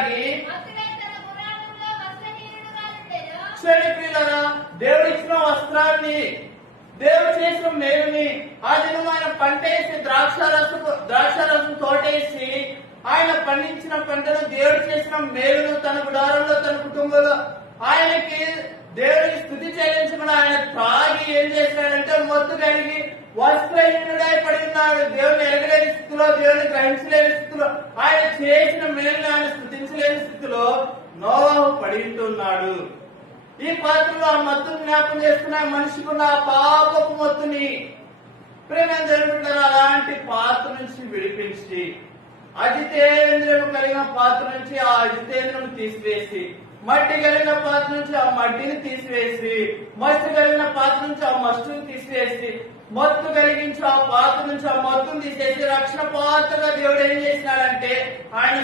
త్రాగి పిల్లరా దేవుడు ఇచ్చిన వస్త్రాన్ని, దేవుడు చేసిన మేలుని, ఆ దినం ఆయన పంటేసి ద్రాక్షారసం తోటేసి ఆయన పండించిన పంటను, దేవుడు చేసిన మేలును తన గుడారంలో తన కుటుంబంలో ఆయనకి దేవుడికి స్తుతి చెల్లించకుండా ఆయన త్రాగి ఏం చేశాడంటే మొత్తు కలిగి వస్త్రహీనుడై పడి ఉన్నాడు. దేవుని ఎరగలేని స్థితిలో, దేవుని గ్రహించలేని స్థితిలో, ఆయన చేసిన మేలుని ఆయన స్తుతించలేని స్థితిలో నోవాహు పడి ఉంటున్నాడు. ఈ పాత్రలో ఆ మత్తును జ్ఞాపకం చేసుకున్న మనిషికున్న ఆ పాపపు మత్తుని ప్రేమ జరుగుతుంటారు. అలాంటి పాత్ర నుంచి విడిపించి అజితేంద్రము కలిగిన పాత్ర నుంచి ఆ అజితేంద్రము తీసివేసి, మట్టి కలిగిన పాత్ర నుంచి ఆ మట్టిని తీసివేసి, మస్తు కలిగిన పాత్ర నుంచి ఆ మస్టుని తీసివేసి, మత్తు కలిగించి ఆ పాత్ర నుంచి ఆ మత్తును తీసేసి రక్షణ పాత్రగా దేవుడు ఏం చేసినాడంటే ఆయన